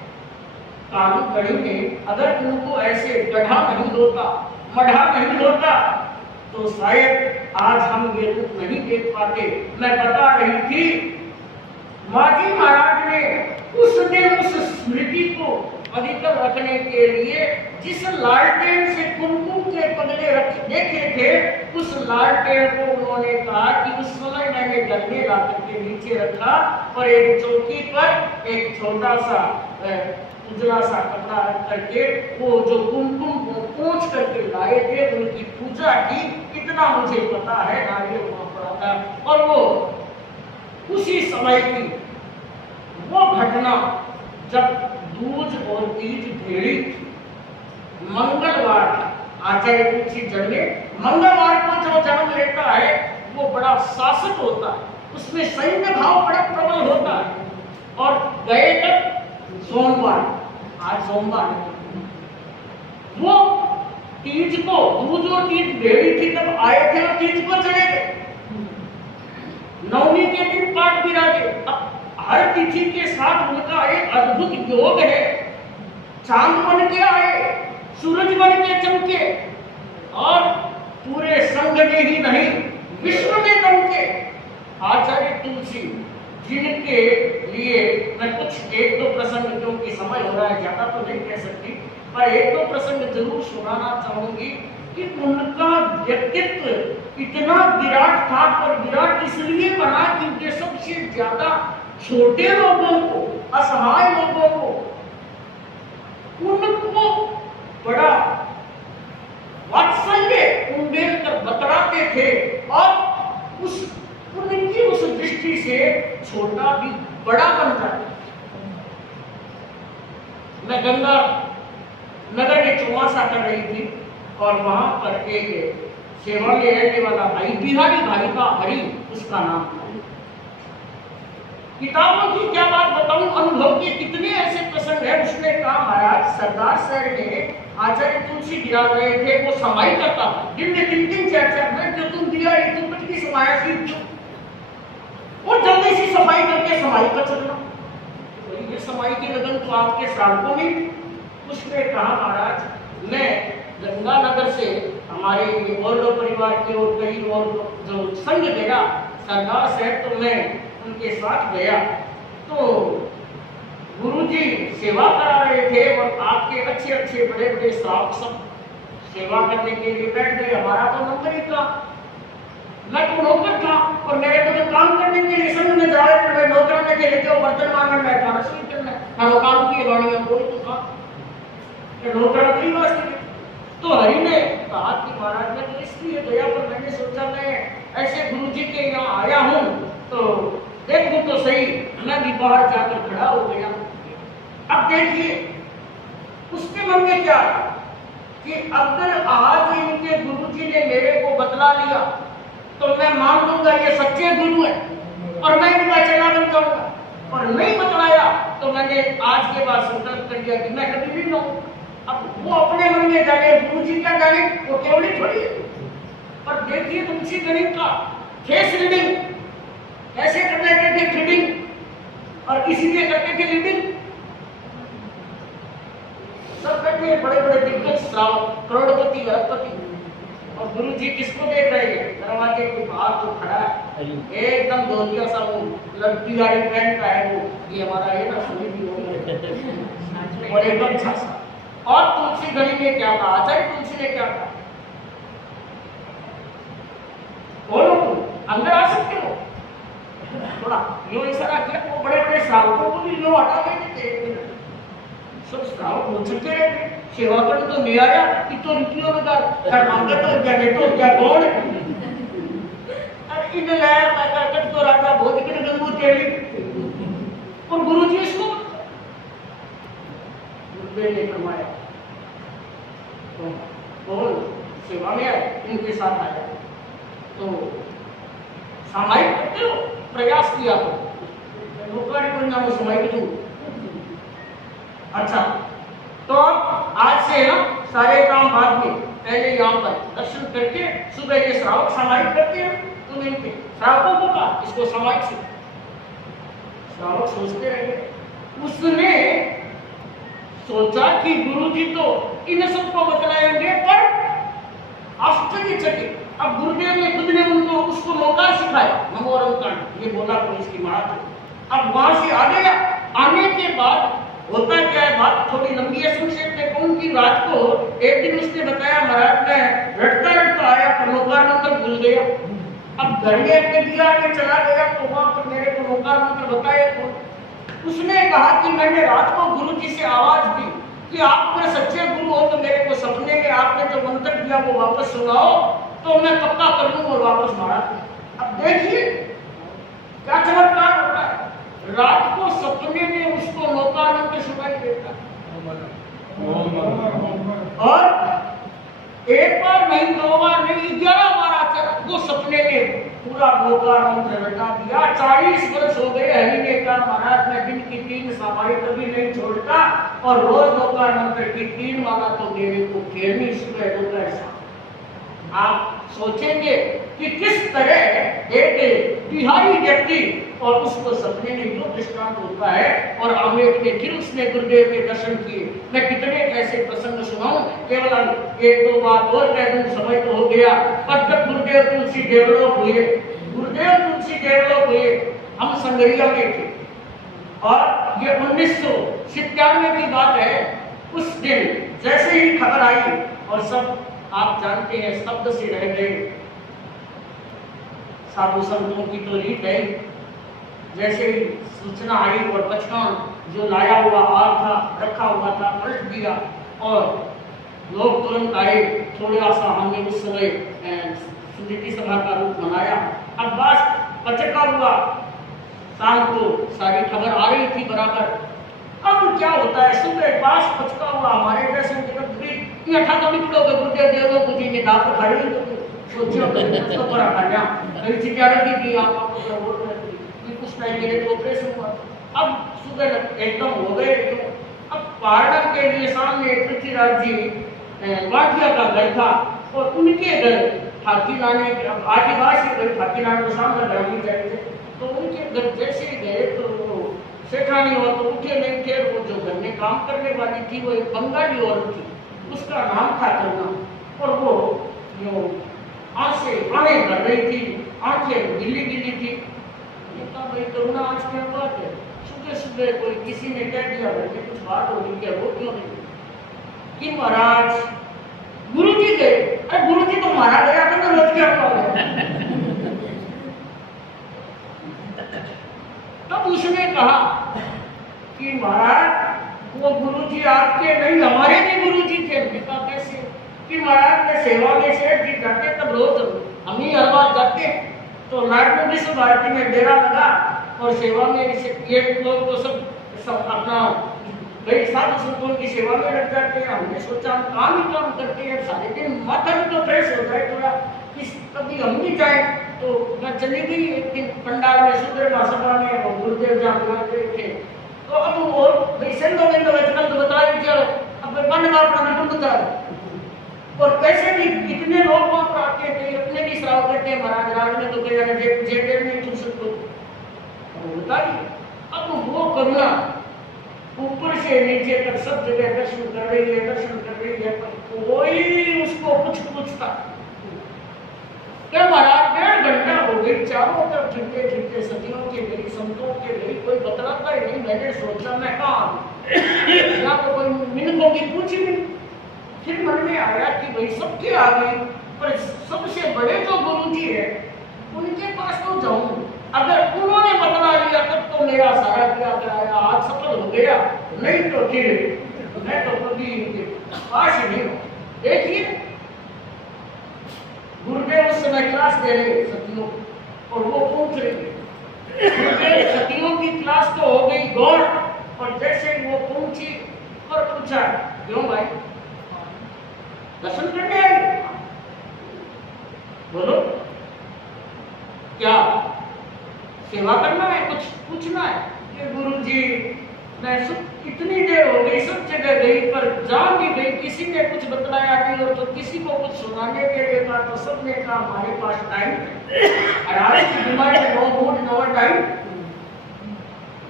कानून गढ़ी ने अगर उनको ऐसे गढ़ा नहीं होता, मढ़ा नहीं होता, तो शायद आज हम ये रूप नहीं देख पाते। मैं बता रही थी, माजी महाराज ने उस दिन उस स्मृति को अविकल रखने के लिए जिस लालटेन से कुमकुम के पगले देखे थे, उस लालटेन को उन्होंने कहा कि उस समय मैंने गन्ने ला करके नीचे रखा और एक चौकी पर एक छोटा सा उजला सा कपड़ा रख करके वो जो कुमकुम को पोंछ करके लाए थे, उनकी पूजा की, इतना मुझे पता है। नारियल वहां पड़ा था और वो उसी समय की वो घटना जब दूज और तीज भेड़ी मंगलवार आचार्य तुलसी जन्मे, मंगलवार को जो जन्म लेता है वो बड़ा शासक होता है, उसमें सैन्य भाव बड़ा प्रबल होता है। और गए तक सोमवार, आज सोमवार, वो तीज को दूज और तीज भेड़ी थी तब आए थे और तीज को चले गए। नवमी के दिन पाठ विराजे। अब हर तिथि के साथ उनका एक अद्भुत योग है। चांद बन के आए, सूरज बन के चमके और पूरे संघ में ही नहीं विश्व में दमके। आचार्य तुलसी जिनके लिए मैं कुछ एक दो प्रसंग, क्योंकि समय हो रहा है ज्यादा तो नहीं कह सकती, पर एक दो प्रसंग जरूर सुनाना चाहूंगी कि उनका व्यक्तित्व इतना विराट था। और विराट इसलिए बना क्योंकि सबसे ज्यादा छोटे लोगों को, असहाय लोगों को, उनको बड़ा वात्सल्य उंडेलकर बतलाते थे और उनकी उस दृष्टि से छोटा भी बड़ा बन जाता। मैं गंगा नगर में चौमासा कर रही थी और वहां पर एक सेवा में रहने वाला भाई, बिहारी भाई का हरि उसका नाम था। किताबों की क्या बात बताऊं, अनुभव के कितने ऐसे प्रसंग है। उसने कहा महाराज सरदार सर ने आचार्य तुलसी गिरा रहे थे, वो समाई करता था दिन में 3-3 4-4 मिनट, जो तुम दिया तुम कुछ की समाया सीख जो और जल्दी सी सफाई करके समाई पर चलना। तो ये समाई की लगन तो आपके श्रावकों में। उसने कहा महाराज मैं गंगानगर से हमारे बोर्डो परिवार के और कई और जो संग गया सरदार साहब, तो मैं उनके साथ गया तो गुरुजी सेवा करा रहे थे और आपके अच्छे अच्छे बड़े बड़े श्रावक सब सेवा करने के लिए बैठ गए। हमारा तो नंबर ही था, मैं तो नौकर था और मेरे को तो काम करने के लिए संग में जा रहे थे। नौकर में चले जाओ, बर्तन मांगने में था, रसोई करना, मैं काम की वाणी में कोई तो था नौकर अपनी वास्ते। तो हरि ने कहा कि महाराज मैं तो इसलिए गया, पर मैंने सोचा मैं ऐसे गुरुजी के यहाँ आया हूँ तो देखूं तो सही। मैं भी बाहर जाकर खड़ा हो गया। अब देखिए उसके मन में क्या कि अगर आज इनके गुरुजी ने मेरे को बतला लिया तो मैं मान लूंगा ये सच्चे गुरु है और मैं इनका चेला बन जाऊंगा, और नहीं बतलाया तो मैंने आज के बाद संकल्प कर दिया कि मैं कभी भी लाऊं। अब वो अपने मन में जाने, गुरुजी क्या जाने, वो केवली थोड़ी है। पर देखिए तुलसी गणित का फेस रीडिंग ऐसे कर लेते थे, फीडिंग, और इसीलिए करते थे रीडिंग। सब बैठे बड़े बड़े दिग्गज श्रावक, करोड़पति, अरबपति, और गुरुजी किसको देख रहे हैं? दरवाजे के बाहर जो खड़ा है एकदम धोतिया सा, वो लड़की वाली पहन का है, वो ये हमारा ये ना सुनी भी हो और एकदम छासा। और तुलसी गणी ने क्या कहा, आचार्य तुलसी ने क्या कहा, बोलो तुम अंदर आ सकते हो। थोड़ा यो इशारा किया, वो बड़े बड़े श्रावकों को भी लो हटा देते थे। सब श्रावक हो चुके रहते, सेवा कर तो नहीं आया कि तो रुपयों में मांगत हो गया, नहीं तो क्या कौन इन लहर करकट तो राजा भोज के गंगू तेली और गुरुजी इसको ने फरमाया तो बोल सेवा में आए, इनके साथ आया तो सामायिक करते हो प्रयास किया नौकरी को नाम समय दूं। अच्छा, तो आज से ना सारे काम बाद में, पहले यहाँ पर दर्शन करके सुबह ये श्रावक सामायिक करते हैं। तुम इनके श्रावकों को कहा इसको सामायिक से श्रावक सोचते रहे। उसने सोचा कि गुरुजी तो इन सबको बतलाएंगे, पर आश्चर्यचकित अब गुरुदेव ने खुद ने उनको उसको मौका सिखाया नमोरंकन, ये बोला तो इसकी महाराज। अब वहां से आ गया। आने के बाद होता क्या है, बात थोड़ी लंबी है, संक्षेप में कहूं कि रात को एक दिन उसने बताया महाराज मैं रटता रटता आया पर नौकार मंत्र भूल गया। अब घर में अपने दिया के चला गया तो वहां पर मेरे को नौकार मंत्र बताए तो उसने कहा कि मैंने रात को गुरु जी से आवाज दी कि आप मेरे सच्चे गुरु हो तो मेरे को सपने में आपने जो मंत्र दिया वो वापस सुनाओ तो मैं पक्का कर लूं और वापस मारा। अब देखिए क्या चमत्कार होता है, रात को सपने में उसको नौकार मंत्र सुनाई देता और एक बार नहीं, 2 बार नहीं, 11 बार आकर वो सपने में पूरा नौकार मंत्र रटा दिया। 40 वर्ष हो गए हरि ने कहा महाराज मैं दिन की 3 सामायिक कभी नहीं छोड़ता और रोज नौकार मंत्र की 3 माला तो मेरे को खेलनी सुबह दोपहर शाम। आप सोचेंगे कि किस तरह एक बिहारी व्यक्ति और उसको सपने में जो दृष्टांत होता है। और आमेट में फिर उसने गुरुदेव के दर्शन किए। मैं कितने ऐसे प्रसंग सुनाऊं, केवल 1-2 बात और कह दूं, समय तो हो गया। पर जब गुरुदेव तुलसी डेवलप हुए हम संगरिया में थे और ये 1997 की बात है। उस दिन जैसे ही खबर आई और सब आप जानते हैं शब्द से रह गए। साधु संतों की तो रीत है, जैसे ही सूचना आई और बचपन जो लाया हुआ हार था रखा हुआ था पलट दिया और लोग तुरंत आए। थोड़ा सा हमने उस समय स्मृति सभा का रूप मनाया। अब बस पचका हुआ, शाम को सारी खबर आ रही थी बराबर। अब क्या होता है, सुबह पास पचका हुआ हमारे दर्शन के था तो निकलोगे गुरुदेव देवों को जी ने दाप खड़ी सोचियो तो पर हटा कई चिट्ठियां रखी थी आपको कि कुछ टाइम मेरे तो ऑपरेशन हुआ। अब सुबह एकदम हो गए। अब पहाड़ के लिए सामने पृथ्वीराज जी बाटिया का घर था और उनके घर ठाकी लाने आदिवासी के घर ठाकी लाने को सामने घर जाए थे। तो उनके घर जैसे ही गए तो वो सेठानी और तो उठे नहीं थे। वो जो घर में काम करने वाली थी वो एक बंगाली औरत थी, उसका नाम था करुणा। और वो जो आंखें कर रही थी, आंखें गिली गिली थी। कहा भाई करुणा आज क्या बात है, सुबह सुबह कोई किसी ने कह दिया भाई कुछ बात होगी क्या, वो क्यों नहीं कि महाराज गुरुजी गए। अरे गुरुजी तो मारा गया था तो रोज क्या तब उसने कहा कि महाराज वो गुरुजी आपके नहीं हमारे भी गुरुजी थे। कैसे कि महाराज मैं सेवा में से जी जाते तब रोज हम ही हर बार जाते तो नाटक विश्व भारती में डेरा लगा और सेवा में ये लोग तो सब अपना भाई साधु संतों की सेवा में लग जाते हैं। हमने सोचा हम काम करते हैं सारे दिन, माथा भी तो फ्रेश हो जाए थोड़ा, कभी हम भी जाए। तो मैं चली गई एक दिन पंडाल में सुंदर सभा में और गुरुदेव जहाँ बुला गए थे। तो अब वो भाई संतों में तो बता रही थी अब मन का अपना नटू बता और कैसे भी कितने लोग वहाँ पर आते थे, अपने भी श्राव करते हैं। महाराज राज ने तो कहा जेल में तुम सबको बता दी। अब वो करुणा ऊपर से नीचे तक सब जगह दर्शन कर रही है पर कोई उसको कुछ पूछता क्या। महाराज 1.5 घंटा हो गई, चारों तरफ ठंडे सदियों के गई, संतों के गई, कोई बतलाता ही नहीं। मैंने सोचा मैं कहा तो कोई मिनटों की पूछी नहीं। फिर मन में आया कि भाई सबके आ गए पर सबसे बड़े जो गुरु जी है उनके पास तो जाऊं। अगर उन्होंने बतला लिया तब तो मेरा सारा क्या कराया आज सफल हो गया, नहीं तो फिर मैं तो कभी पास ही नहीं हूं। देखिए गुरुदेव उस समय क्लास दे रहे सतियों और वो पूछ रहे सतियों की क्लास तो हो गई गौर। और जैसे वो पूछी और पूछा क्यों भाई दर्शन करने आए, बोलो क्या सेवा करना है, कुछ पूछना है कि गुरुजी मैं इतनी देर हो गई, सब जगह गई पर जहाँ भी गई किसी ने कुछ बतलाया नहीं, और तो किसी को कुछ सुनाने के लिए कहा तो सबने कहा हमारे पास टाइम और आज की बीमारी में नो मूड नो टाइम।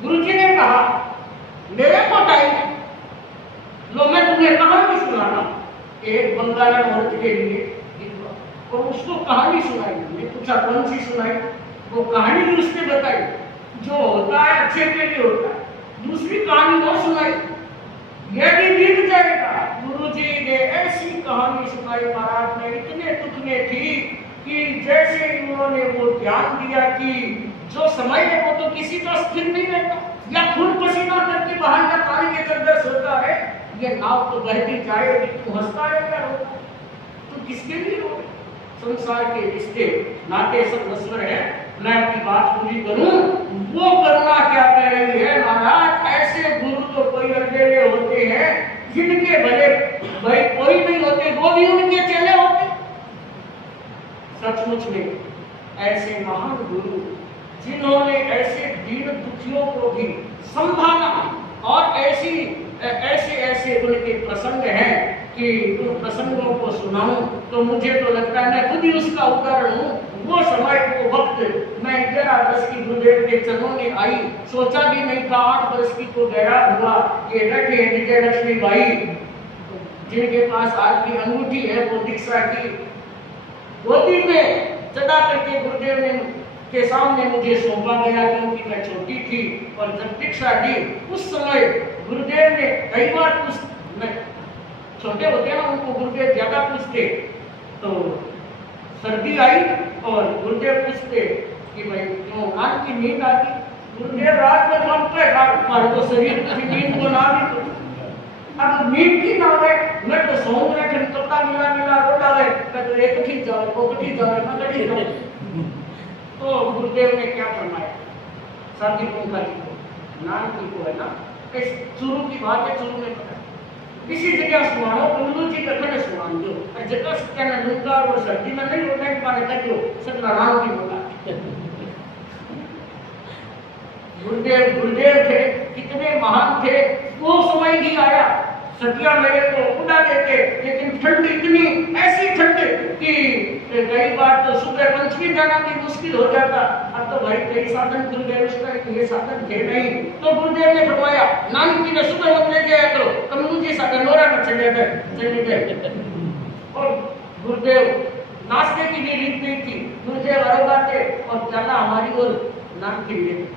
गुरुजी ने कहा मेरे को टाइम लो, मैं तुम्हें कहानी सुनाना। एक बंगाली औरत के लिए और उसको कहानी सुनाई। मैंने पूछा कौन सी सुनाई? वो कहानी भी उसने बताई, जो होता है अच्छे के लिए होता है। दूसरी कहानी वो सुनाई, यह भी बीत जाएगा। गुरुजी ने ऐसी कहानी सुनाई, महाराज ने इतने दुख में थी कि जैसे उन्होंने वो ध्यान दिया कि जो समय है वो तो किसी का स्थिर नहीं रहता, या खून पसीना करके बाहर या पानी के अंदर सोता है, ये नाव तो बहती जाएगी, तू हंसता है क्या रोता? तो किसके लिए हो? संसार के रिश्ते नाते सब नश्वर है। मैं अपनी बात पूरी करूं, वो करुणा क्या कह रही है महाराज? ऐसे गुरु तो कोई अकेले होते हैं जिनके भले भाई कोई नहीं होते, वो भी उनके चेले होते। सचमुच में ऐसे महान गुरु जिन्होंने ऐसे दीन दुखियों को भी संभाला, और ऐसे ऐसे उनके प्रसंग हैं कि उन प्रसंगों को सुनाऊं तो मुझे तो लगता है मैं खुद ही उसका उदाहरण हूँ। वो समय वो वक्त मैं 11 वर्ष की गुरुदेव के चरणों में आई, सोचा भी नहीं था 8 वर्ष की को गहरा हुआ। ये बैठे हैं विजय लक्ष्मी बाई, जिनके पास आज की अंगूठी है, वो दीक्षा की गोदी में चढ़ा करके गुरुदेव ने के सामने मुझे सौंपा गया, क्योंकि मैं छोटी थी। और जब दीक्षा दी उस समय गुरुदेव ने कई बार छोटे होते हैं ना, उनको गुरुदेव ज्यादा पूछते। तो सर्दी आई और गुरुदेव पूछते कि भाई क्यों रात की नींद आती? गुरुदेव रात में हम पे हमारे तो शरीर की नींद को ना भी, अब नींद की ना हो मैं तो सो रहा थे, कपड़ा मिला मिला रोटा है, तो एक ठीक जाओ वो ठीक जाओ मैं कटी जाओ। तो गुरुदेव ने क्या फरमाया? साथी पंखा जी को नान की को है ना, इस शुरू की बात है, शुरू में पता किसी जगह सुनाओ कमलू जी कखने सुनान दो, और जगह सत्या ने लुकार और सर्दी में नहीं होता है पाने तक दो सतना राम की बोला। गुरुदेव थे, कितने महान थे। वो समय भी आया, सतिया मेरे को उड़ा देते, लेकिन ठंड इतनी ऐसी ठंड कि कई बार तो सुबह पंचमी जाना भी मुश्किल हो जाता। अब तो भाई कई साधन खुल गए, उसका ये साधन थे नहीं। तो गुरुदेव ने फरमाया नानक जी ने सुबह मत ले जाया करो, कमलू जी साधन नोरा में चले गए। और गुरुदेव नाश्ते की भी रीत नहीं थी, गुरुदेव आते और प्याला हमारी ओर नान के लिए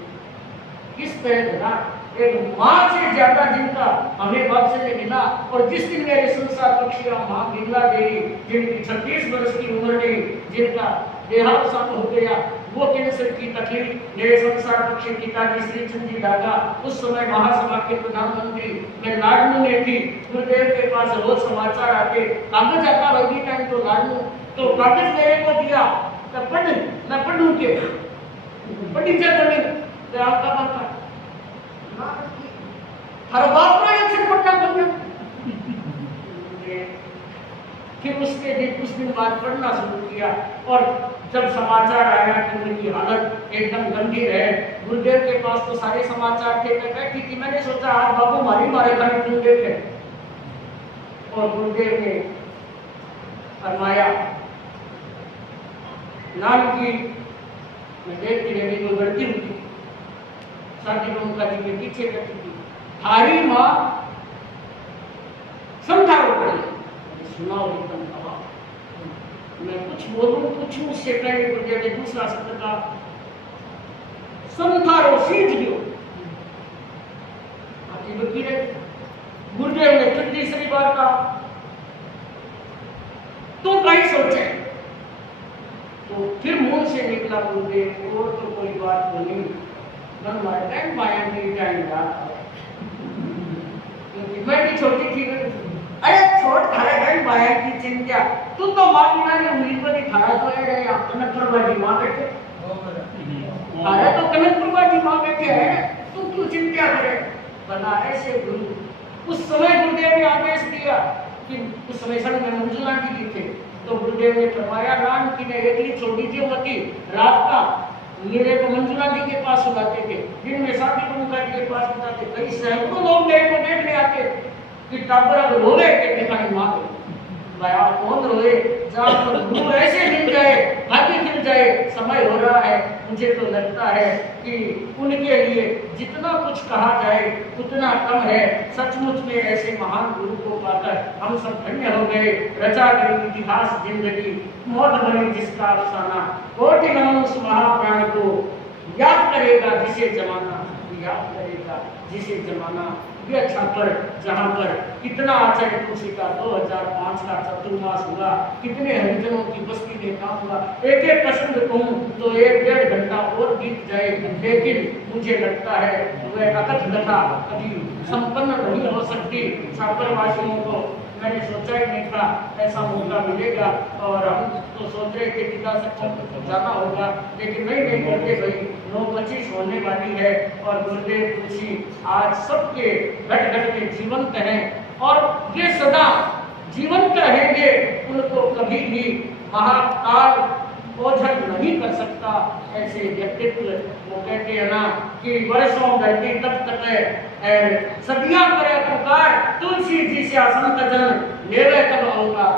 किस तरह धरा। एक माँ से ज्यादा जिनका हमें बाप से मिला। और जिस दिन मेरे संसार पक्षी माँ बिमला देवी, जिनकी 36 वर्ष की उम्र में जिनका देहावसान हो गया, वो कैंसर की तकलीफ मेरे संसार पक्षी पिताजी श्री चंद जी दादा उस समय महासभा के प्रधानमंत्री मैं लाडनू में थी। गुरुदेव के पास रोज समाचार आते, कागज आता वही टाइम तो लाडनू तो कागज मेरे को दिया, तो पढ़ मैं पढ़ूं के पढ़ी जाए तो आपका बात हर बात में एक से पढ़ना पड़ता। फिर उसके दिन कुछ दिन बाद पढ़ना शुरू किया, और जब समाचार आया कि उनकी हालत एकदम गंभीर है, गुरुदेव के पास तो सारे समाचार थे, मैं बैठी थी, मैंने सोचा आज बाबू मारे खाने क्यों देखे। और गुरुदेव ने फरमाया नान की मैं देखती रही, कोई गलती हुई साथी पंखा जी के पीछे बैठी थी, थारी माँ समझाओ सुनाओ एकदम कहा। मैं कुछ बोलूं पूछूं उससे पहले गुरुदेव ने दूसरा शब्द का समझाओ सीख लियो। गुरुदेव ने फिर तीसरी बार कहा तुम कहीं सोचे। तो फिर मुंह से निकला गुरुदेव और तो कोई बात तो नहीं, मन मारता है माया की टाइम याद, क्योंकि मैं भी छोटी थी। अरे छोड़ थारे घर माया की चिंता, तू तो मां बिना ने उम्मीद पर ही थारा तो है या कनकपुरबाजी मां बैठे, थारा तो कनकपुरबाजी मां बैठे हैं, तू क्यों चिंता करे। बना ऐसे गुरु। उस समय गुरुदेव ने आदेश दिया कि उस समय संग में मंजुला जी थे, तो गुरुदेव ने फरमाया राम की ने एकली छोड़ी थी मती रात का मेरे को मंजुला जी के पास बुलाते थे, दिन में शादी प्रमुखा जी के पास बुलाते, कई सैकड़ों लोग मेरे को देखने आते कि टाबर अब रोवे के दिखाई माँ भाया कौन रोए, जहाँ पर गुरु ऐसे मिल जाए, भाग्य मिल जाए। समय हो रहा है, मुझे तो लगता है कि उनके लिए जितना कुछ कहा जाए उतना कम है। सचमुच में ऐसे महान गुरु को पाकर हम सब धन्य हो गए। रचा गई इतिहास जिंदगी, मौत बनी जिसका अफसाना, कोटि नमन उस महाप्राण को, याद करेगा जिसे जमाना, याद करेगा जिसे जमाना। यह छापर जहाँ पर कितना आचार्य तुलसी का 2005 का चतुर्मास हुआ, कितने हरिजनों की बस्ती में काम हुआ, एक एक प्रसंग कहूँ तो 1-1.5 घंटा और बीत जाए, लेकिन मुझे लगता है वह अकथ कथा कभी संपन्न नहीं हो सकती। छापर वासियों को मैंने सोचा ही नहीं था ऐसा मौका मिलेगा, और हम तो सोच रहे थे कि जाना होगा, लेकिन नहीं करते भाई 9:25 होने वाली है और गुरुदेव तुलसी आज सबके घट घट में जीवंत हैं और ये सदा जीवंत रहेंगे। उनको कभी भी महाकाल ओझल नहीं कर सकता। ऐसे व्यक्तित्व, वो कहते हैं ना कि वर्षों धरती तक तक सदियां करे पुकार, तुलसी जी से संत जन लेवे तब होगा।